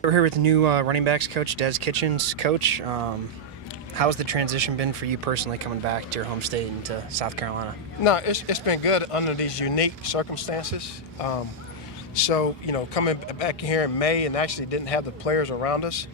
We're here with the new running backs coach, Des Kitchings. Coach, how's the transition been for you personally coming back to your home state and to South Carolina? No, it's been good under these unique circumstances. So, coming back here in May and actually didn't have the players around us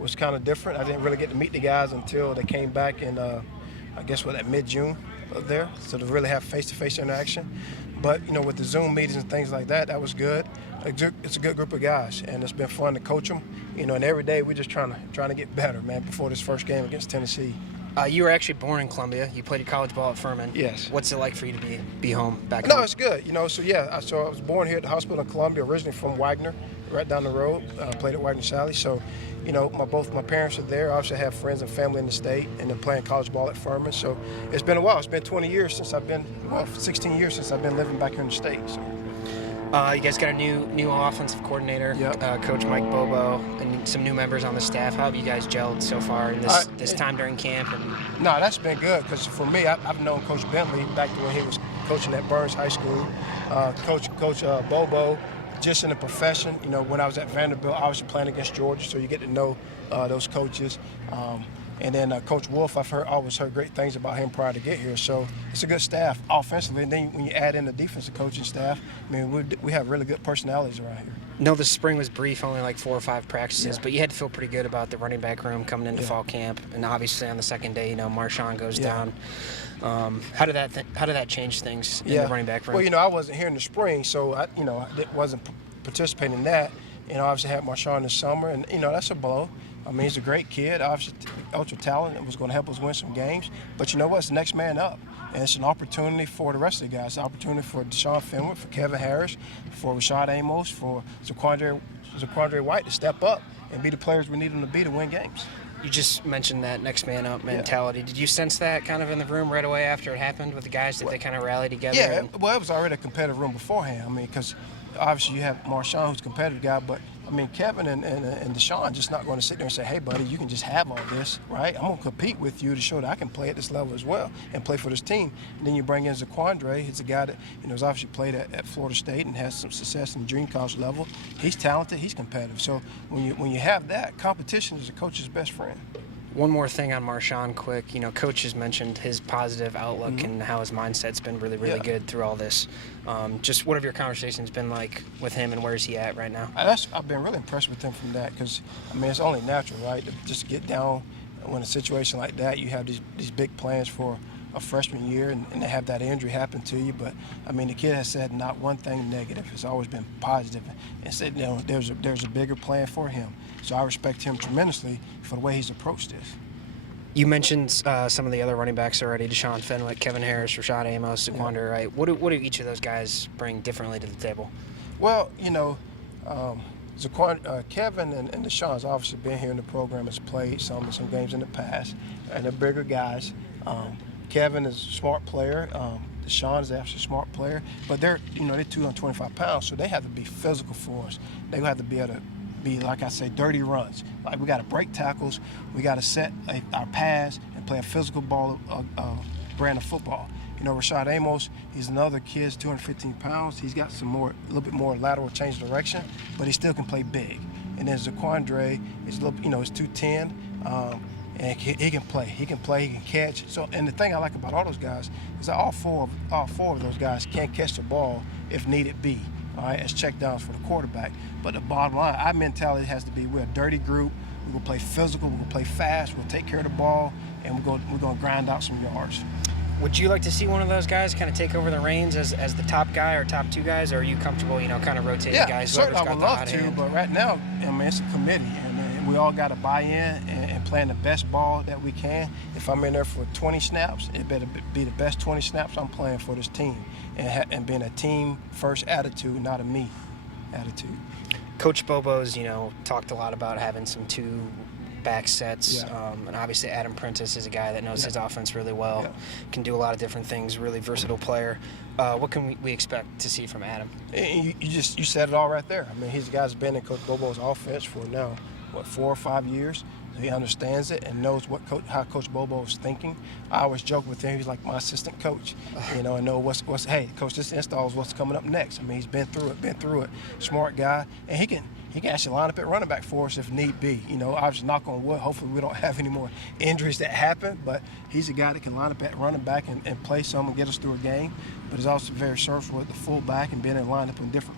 was kind of different. I didn't really get to meet the guys until they came back in, at mid-June there, so to really have face-to-face interaction. But, with the Zoom meetings and things like that, that was good. It's a good group of guys, and it's been fun to coach them. And every day we're just trying to get better, man, before this first game against Tennessee. You were actually born in Columbia. You played your college ball at Furman. Yes. What's it like for you to be home, back home? No, it's good. So I was born here at the hospital in Columbia, originally from Wagner, right down the road. Played at Wagner Sally. So, both my parents are there. I also have friends and family in the state, and then playing college ball at Furman. So it's been a while. It's been 16 years since I've been living back here in the state. So. You guys got a new offensive coordinator, Yep. Coach Mike Bobo, and some new members on the staff. How have you guys gelled so far in this time during camp? No, that's been good because for me, I've known Coach Bentley back to when he was coaching at Burns High School. Coach Bobo, just in the profession. When I was at Vanderbilt, I was playing against Georgia, so you get to know those coaches. And then Coach Wolf, I've always heard great things about him prior to get here. So it's a good staff offensively. And then when you add in the defensive coaching staff, we have really good personalities around here. No, the spring was brief, only like 4 or 5 practices, Yeah. but you had to feel pretty good about the running back room coming into fall camp. And obviously on the second day, Marshawn goes down. How did that change things in the running back room? Well, I wasn't here in the spring, so I wasn't participating in that. Obviously had Marshawn this summer, and that's a blow. He's a great kid, obviously ultra talented, and was going to help us win some games. But you know what? It's the next man up. And it's an opportunity for the rest of the guys. It's an opportunity for Deshaun Fenwick, for Kevin Harris, for Rashad Amos, for Zaquandre White to step up and be the players we need them to be to win games. You just mentioned that next man up mentality. Did you sense that kind of in the room right away after it happened with the guys? Did they kind of rally together? Yeah, it was already a competitive room beforehand. Because obviously you have Marshawn, who's a competitive guy, but Kevin and Deshaun just not going to sit there and say, hey, buddy, you can just have all this, right? I'm going to compete with you to show that I can play at this level as well and play for this team. And then you bring in Zaquandre. He's a guy that has obviously played at Florida State and has some success in the junior college level. He's talented. He's competitive. So when you have that, competition is a coach's best friend. One more thing on Marshawn quick. Coach has mentioned his positive outlook and how his mindset's been really, really good through all this. Just what have your conversations been like with him, and where is he at right now? I've been really impressed with him from that because, it's only natural, right, to just get down when a situation like that. You have these big plans for a freshman year, and to have that injury happen to you. But, the kid has said not one thing negative. It's always been positive and said, there's a bigger plan for him. So I respect him tremendously for the way he's approached this. You mentioned some of the other running backs already: Deshaun Fenwick, Kevin Harris, Rashad Amos, Zaquandre Wright. What do each of those guys bring differently to the table? Well, Kevin and Deshaun's obviously been here in the program, has played some games in the past, and they're bigger guys. Kevin is a smart player. Deshaun is actually a smart player, but they're 225 pounds, so they have to be physical for us. They have to be able to be, like I say, dirty runs. Like, we got to break tackles, we got to set our pass and play a physical ball, brand of football. Rashad Amos, he's another kid, he's 215 pounds. He's got a little bit more lateral change of direction, but he still can play big. And then Zaquandre is he's 210. And he can play. He can catch. So, and the thing I like about all those guys is that all four of those guys can catch the ball if needed be. All right, as checkdowns for the quarterback. But the bottom line, our mentality has to be: we're a dirty group. We're gonna play physical. We're gonna play fast. We'll take care of the ball, and we're gonna grind out some yards. Would you like to see one of those guys kind of take over the reins as the top guy or top 2 guys, or are you comfortable, kind of rotating guys? Yeah, certainly I would love to, but right now, it's a committee, and we all got to buy in and playing the best ball that we can. If I'm in there for 20 snaps, it better be the best 20 snaps I'm playing for this team, and being a team-first attitude, not a me attitude. Coach Bobo's, talked a lot about having some 2 back sets, and obviously Adam Prentice is a guy that knows his offense really well, can do a lot of different things, really versatile player. What can we expect to see from Adam? You said it all right there. He's a guy that's been in Coach Bobo's offense for now, 4 or 5 years. He understands it and knows how Coach Bobo is thinking. I always joke with him. He's like my assistant coach, and know what's. Hey, coach, this install is what's coming up next. I mean, he's been through it. Smart guy, and he can actually line up at running back for us if need be. Obviously, knock on wood. Hopefully, we don't have any more injuries that happen. But he's a guy that can line up at running back and play some and get us through a game. But he's also very versatile at the fullback and being in line up in different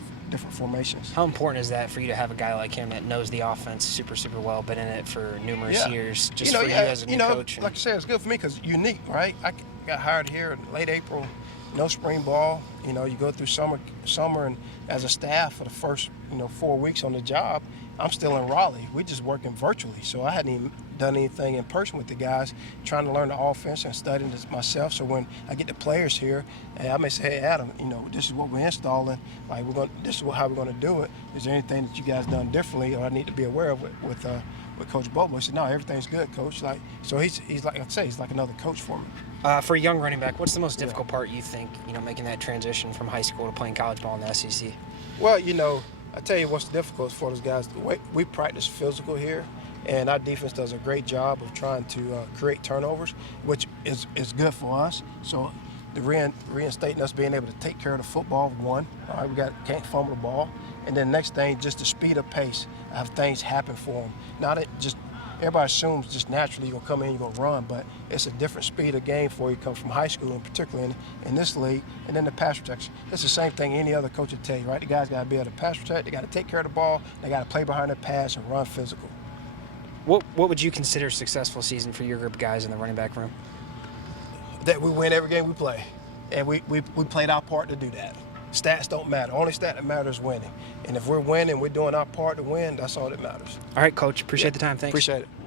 formations. How important is that for you to have a guy like him that knows the offense super, super well, been in it for numerous years, just for you as a new coach? Like I said, it's good for me because unique, right? I got hired here in late April, no spring ball. You go through summer, and as a staff for the first 4 weeks on the job, I'm still in Raleigh. We're just working virtually, so I hadn't even done anything in person with the guys, trying to learn the offense and studying this myself. So when I get the players here, and I may say, hey, Adam, this is what we're installing. Like this is how we're going to do it. Is there anything that you guys done differently, or I need to be aware of with Coach Bobo? He said, no, everything's good, Coach. So he's like I say, he's like another coach for me. For a young running back, what's the most difficult part you think? Making that transition from high school to playing college ball in the SEC. Well, I tell you what's difficult for those guys. We practice physical here, and our defense does a great job of trying to create turnovers, which is good for us. So the reinstating us being able to take care of the football, one. All right, can't fumble the ball. And then next thing, just to speed up pace, have things happen for them. Not that just everybody assumes just naturally you're going to come in, you're going to run, but it's a different speed of game for you. Comes from high school, and particularly in this league, and then the pass protection. It's the same thing any other coach would tell you, right? The guys got to be able to pass protect, they got to take care of the ball, they got to play behind the pass and run physical. What would you consider a successful season for your group of guys in the running back room? That we win every game we play, and we played our part to do that. Stats don't matter. Only stat that matters is winning. And if we're winning, we're doing our part to win, that's all that matters. All right, Coach. Appreciate the time. Thanks. Appreciate it.